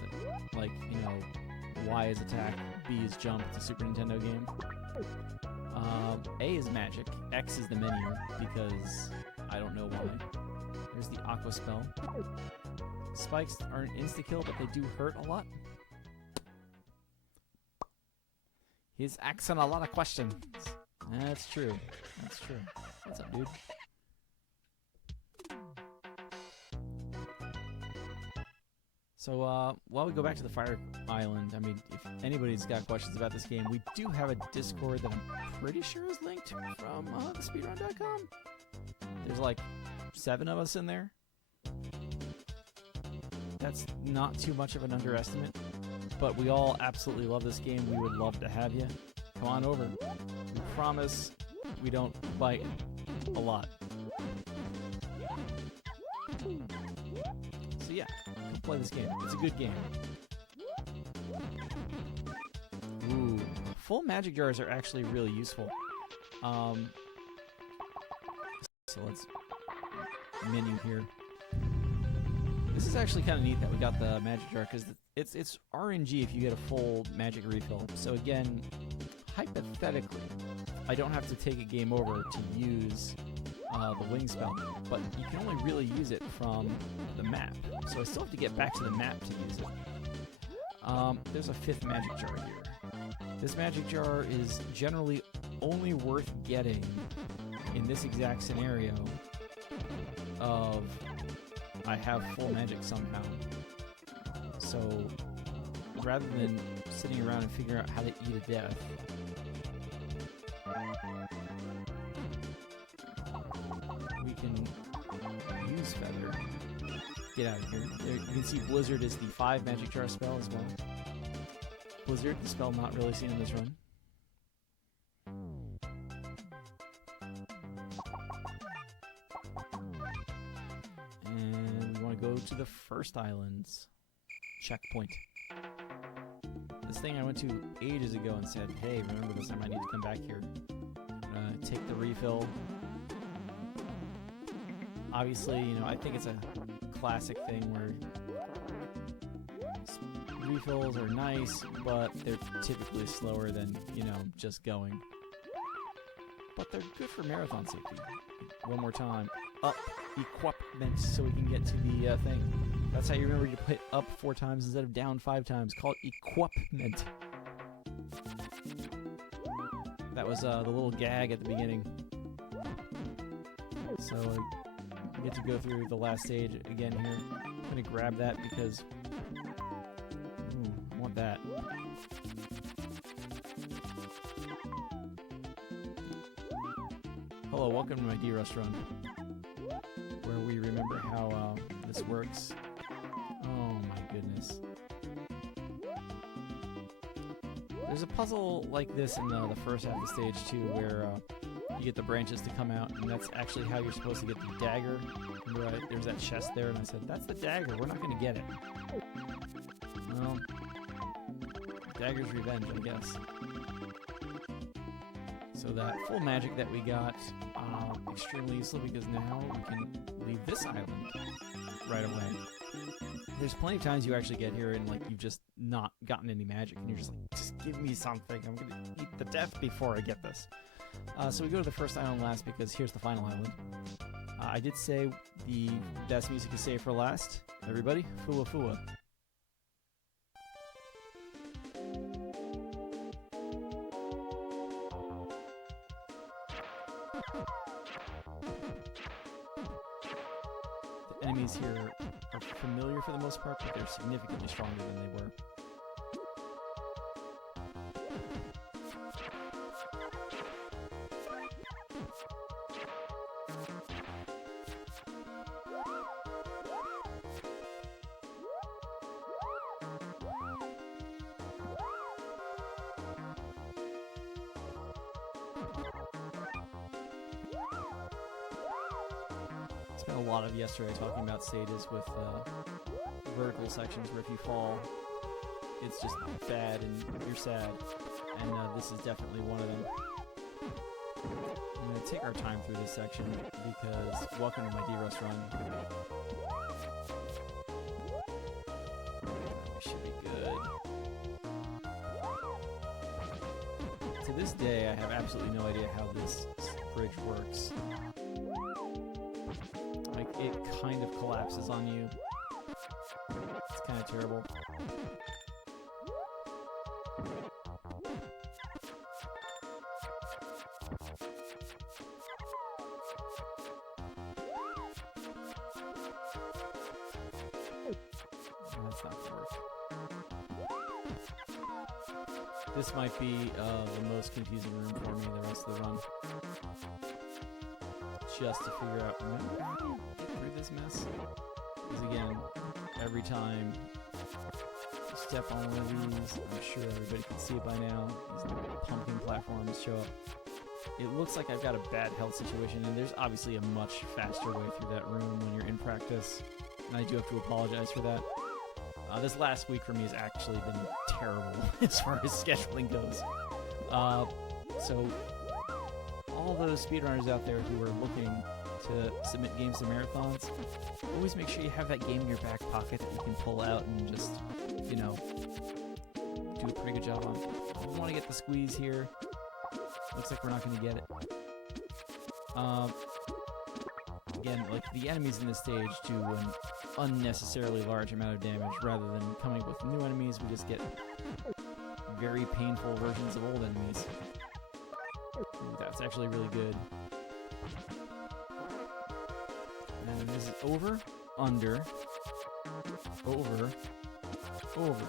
like, you know, Y is attack, B is jump. It's a Super Nintendo game. A is magic, X is the menu, because I don't know why. There's the Aqua spell. Spikes aren't insta-kill, but they do hurt a lot. He's asking a lot of questions. That's true. That's true. What's up, dude? So, while we go back to the Fire Island, I mean, if anybody's got questions about this game, we do have a Discord that I'm pretty sure is linked from the speedrun.com. There's like 7 of us in there. That's not too much of an underestimate, but we all absolutely love this game. We would love to have you. Come on over. We promise we don't bite a lot. So yeah, come play this game. It's a good game. Ooh, full magic jars are actually really useful. So let's menu here. This is actually kind of neat that we got the magic jar because it's RNG if you get a full magic refill. So again, hypothetically, I don't have to take a game over to use the wing spell, but you can only really use it from the map. So I still have to get back to the map to use it. There's a 5th magic jar here. This magic jar is generally only worth getting in this exact scenario of I have full magic somehow. So rather than sitting around and figuring out how to eat a death, we can use Feather. Get out of here. There, you can see Blizzard is the 5 magic jar spell as well. Blizzard, the spell not really seen in this run. And we want to go to the first island's checkpoint. This thing I went to ages ago and said, hey, remember this time I need to come back here. Take the refill. Obviously, you know, I think it's a classic thing where refills are nice, but they're typically slower than, you know, just going. But they're good for marathon safety. One more time. Up equipment so we can get to the thing. That's how you remember to hit up 4 times instead of down 5 times. Call it equipment. That was the little gag at the beginning. So we get to go through the last stage again here. I'm going to grab that because I want that. Hello, welcome to my D-Rust run, where we remember how this works. Oh my goodness. There's a puzzle like this in the first half of the stage too, where you get the branches to come out, and that's actually how you're supposed to get the dagger. Right, there's that chest there, and I said, that's the dagger, we're not going to get it. Well, dagger's revenge, I guess. So that full magic that we got, extremely useful because now we can leave this island right away. There's plenty of times you actually get here and like you've just not gotten any magic and you're just like, just give me something. I'm gonna eat the death before I get this. So we go to the first island last because here's the final island. I did say the best music is saved for last. Everybody, Fua Fua. The enemies here are familiar for the most part, but they're significantly stronger than they were. Spent a lot of yesterday talking about stages with vertical sections where if you fall, it's just bad and you're sad. And this is definitely one of them. I'm going to take our time through this section because welcome to my D-Rust run. We should be good. To this day, I have absolutely no idea how this bridge works. Like, it kind of collapses on you. It's kind of terrible. That's not gonna work. This might be the most confusing room for me the rest of the run. Just to figure out when to get through this mess. Because again, every time you step on one of these, I'm sure everybody can see it by now, these little pumpkin platforms show up. It looks like I've got a bad health situation, and there's obviously a much faster way through that room when you're in practice, and I do have to apologize for that. This last week for me has actually been terrible as far as scheduling goes. So all those speedrunners out there who are looking to submit games to marathons, always make sure you have that game in your back pocket that you can pull out and just, you know, do a pretty good job on. We want to get the squeeze here. Looks like we're not going to get it. Again, like, the enemies in this stage do an unnecessarily large amount of damage. Rather than coming up with new enemies, we just get very painful versions of old enemies. Ooh, that's actually really good. And then this is over, under, over, over.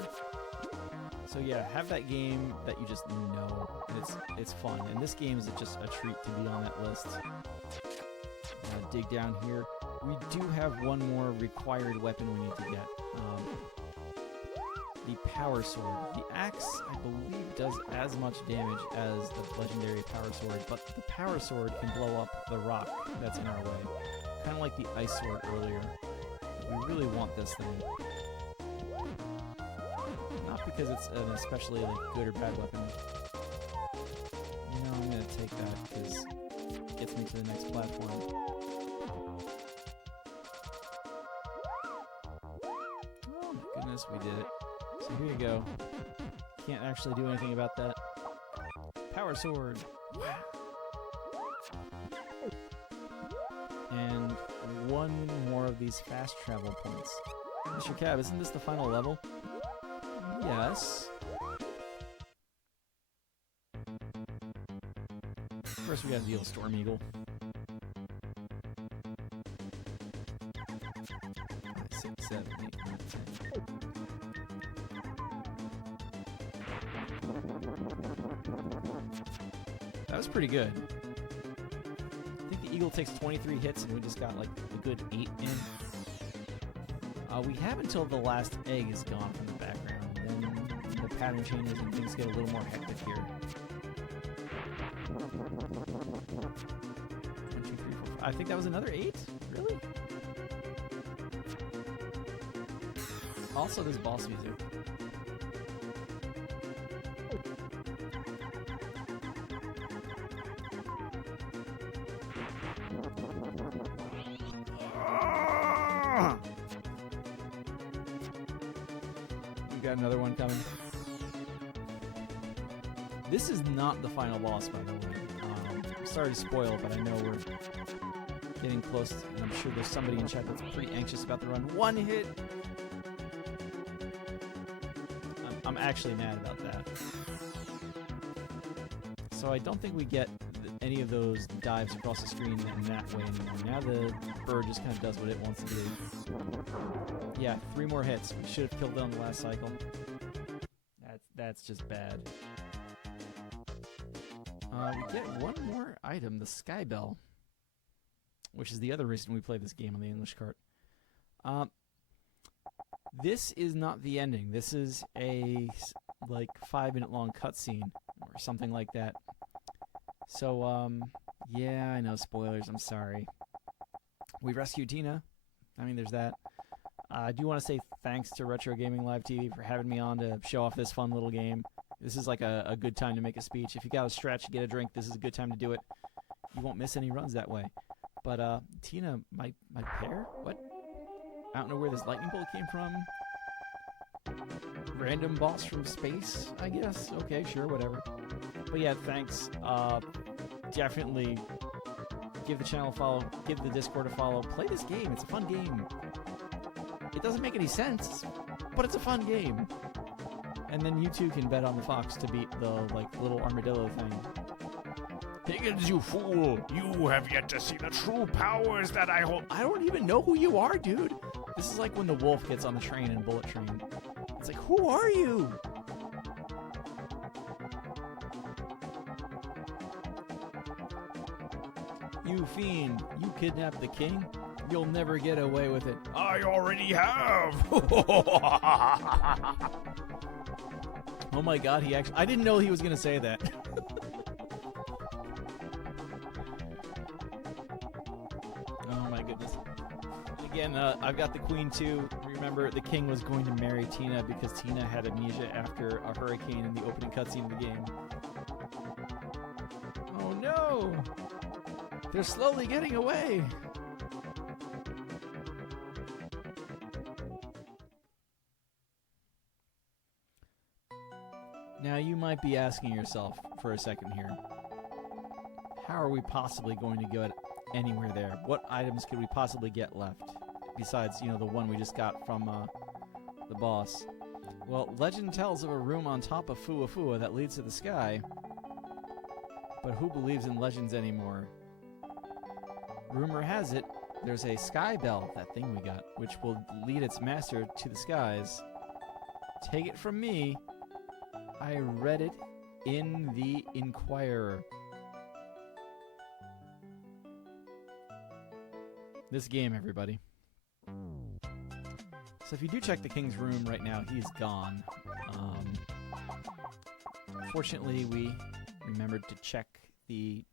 So yeah, have that game that you just know, and it's fun. And this game is just a treat to be on that list. Dig down here. We do have one more required weapon we need to get. The power sword. The axe, I believe, does as much damage as the legendary power sword, but the power sword can blow up the rock that's in our way. Kind of like the ice sword earlier. We really want this thing. Not because it's an especially good or bad weapon. No, I'm gonna take that because it gets me to the next platform. Oh my goodness, we did it. So here you go. Can't actually do anything about that. Power sword. And one more of these fast travel points. Mr. Cab, isn't this the final level? Yes. First we gotta deal with Storm Eagle. 5, 6, 7, 8, 9, 10. That was pretty good. I think the Eagle takes 23 hits and we just got like a good 8 in. We have until the last egg is gone from the background. Then the pattern changes and things get a little more hectic here. 1, 2, 3, 4, 5. I think that was another 8? Really? Also, there's boss music. We got another one coming. This is not the final boss, by the way. Sorry to spoil, but I know we're getting close, and I'm sure there's somebody in chat that's pretty anxious about the run. One hit! I'm actually mad about that. So I don't think we get any of those dives across the screen in that way anymore. Now the bird just kind of does what it wants to do. Yeah, 3 more hits. We should have killed it on the last cycle. That's just bad. We get one more item, the Sky Bell, which is the other reason we play this game on the English cart. This is not the ending. This is a, like, 5-minute long cutscene or something like that. So, yeah, I know, spoilers, I'm sorry. We rescued Tina. I mean, there's that. I do want to say thanks to Retro Gaming Live TV for having me on to show off this fun little game. This is like a good time to make a speech. If you got to stretch, get a drink, this is a good time to do it. You won't miss any runs that way. But Tina, my pair? What? I don't know where this lightning bolt came from. Random boss from space, I guess. Okay, sure, whatever. But yeah, thanks. Definitely give the channel a follow, give the Discord a follow. Play this game. It's a fun game. It doesn't make any sense, but it's a fun game. And then you too can bet on the fox to beat the little armadillo thing. Higgins, you fool! You have yet to see the true powers that I hold. I don't even know who you are, dude. This is like when the wolf gets on the train in Bullet Train. It's like, who are you? You fiend, you kidnapped the king? You'll never get away with it. I already have! Oh my god, I didn't know he was gonna say that. Oh my goodness. Again, I've got the queen too. Remember, the king was going to marry Tina because Tina had amnesia after a hurricane in the opening cutscene of the game. Oh no! They're slowly getting away! Now you might be asking yourself for a second here, how are we possibly going to get anywhere there? What items could we possibly get left? Besides, the one we just got from the boss. Well, legend tells of a room on top of Fua Fua that leads to the sky. But who believes in legends anymore? Rumor has it, there's a sky bell, that thing we got, which will lead its master to the skies. Take it from me, I read it in the Inquirer. This game, everybody. So if you do check the king's room right now, he's gone. Fortunately, we remembered to check the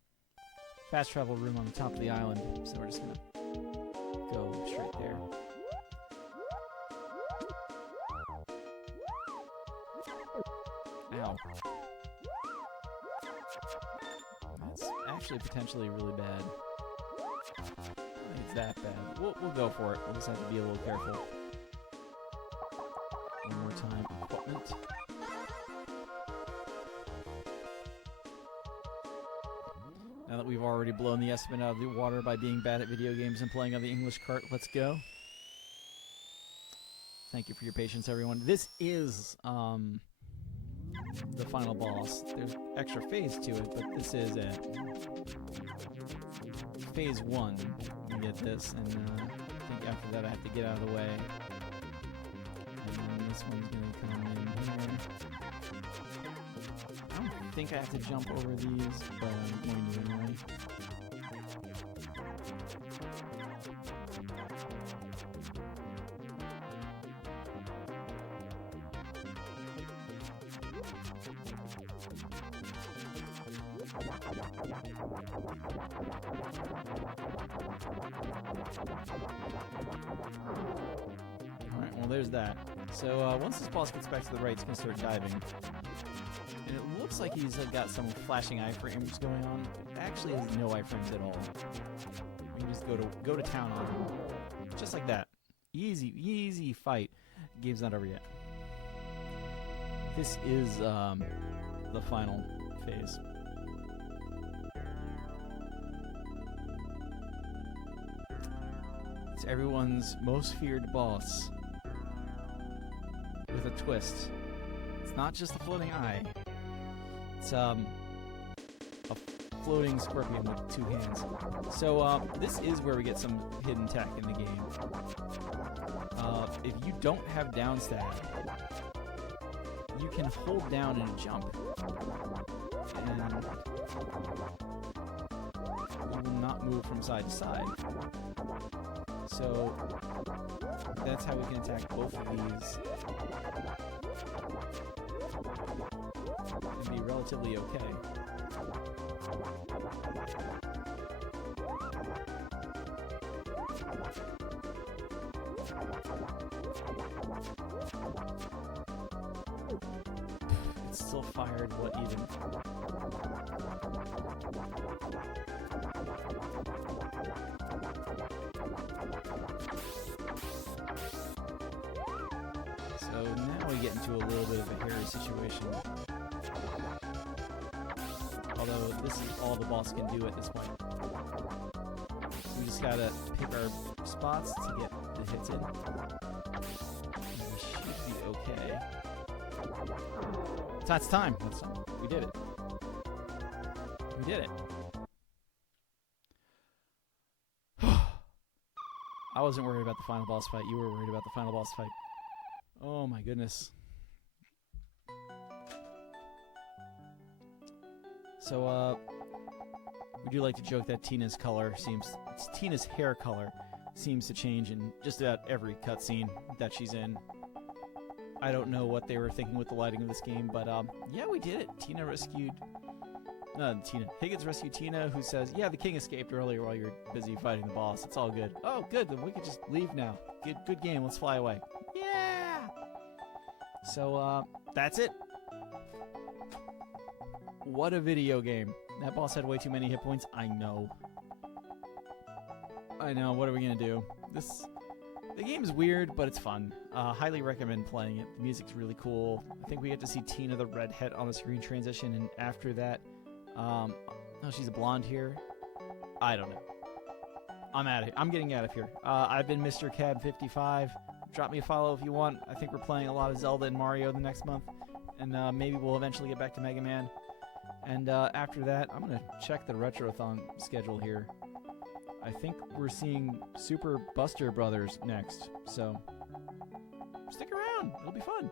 fast travel room on the top of the island, so we're just gonna go straight there. Ow. That's actually potentially really bad. I think it's that bad. We'll go for it. We'll just have to be a little careful. One more time. Equipment. Now that we've already blown the Espen out of the water by being bad at video games and playing on the English cart, let's go. Thank you for your patience, everyone. This is the final boss. There's extra phase to it, but this is it. Phase 1. You get this, and I think after that I have to get out of the way. And then this one's going to come in here. I don't think I have to jump over these, but I'm going to anyway. Alright, well there's that. So once this boss gets back to the right, it's going to start diving. And it looks like he's got some flashing iframes going on. It actually has no iframes at all. We can just go to town on him. Just like that. Easy fight. Game's not over yet. This is the final phase. It's everyone's most feared boss. With a twist. It's not just a floating eye. It's a floating scorpion with 2 hands. So this is where we get some hidden tech in the game. If you don't have down stab, you can hold down and jump. And you will not move from side to side. So that's how we can attack both of these and be relatively okay. It's still fired. What even? So now we get into a little bit of a hairy situation. Although this is all the boss can do at this point. So we just gotta pick our spots to get the hits in. And we should be okay. So that's time. That's time. We did it. We did it. I wasn't worried about the final boss fight. You were worried about the final boss fight. Oh my goodness. So, we do like to joke that Tina's hair color seems to change in just about every cutscene that she's in. I don't know what they were thinking with the lighting of this game, but yeah, we did it. Higgins rescued Tina, who says, yeah, the king escaped earlier while you were busy fighting the boss. It's all good. Oh, good, then we can just leave now. Good game, let's fly away. Yeah! So, that's it. What a video game. That boss had way too many hit points. I know. What are we gonna do? The game's weird, but it's fun. Highly recommend playing it. The music's really cool. I think we get to see Tina the redhead on the screen transition, and after that, oh, she's a blonde here. I don't know. I'm out of here. I'm getting out of here. I've been mrcab55. Drop me a follow if you want. I think we're playing a lot of Zelda and Mario the next month, and maybe we'll eventually get back to Mega Man. And after that, I'm going to check the Retrothon schedule here. I think we're seeing Super Buster Brothers next, so stick around. It'll be fun.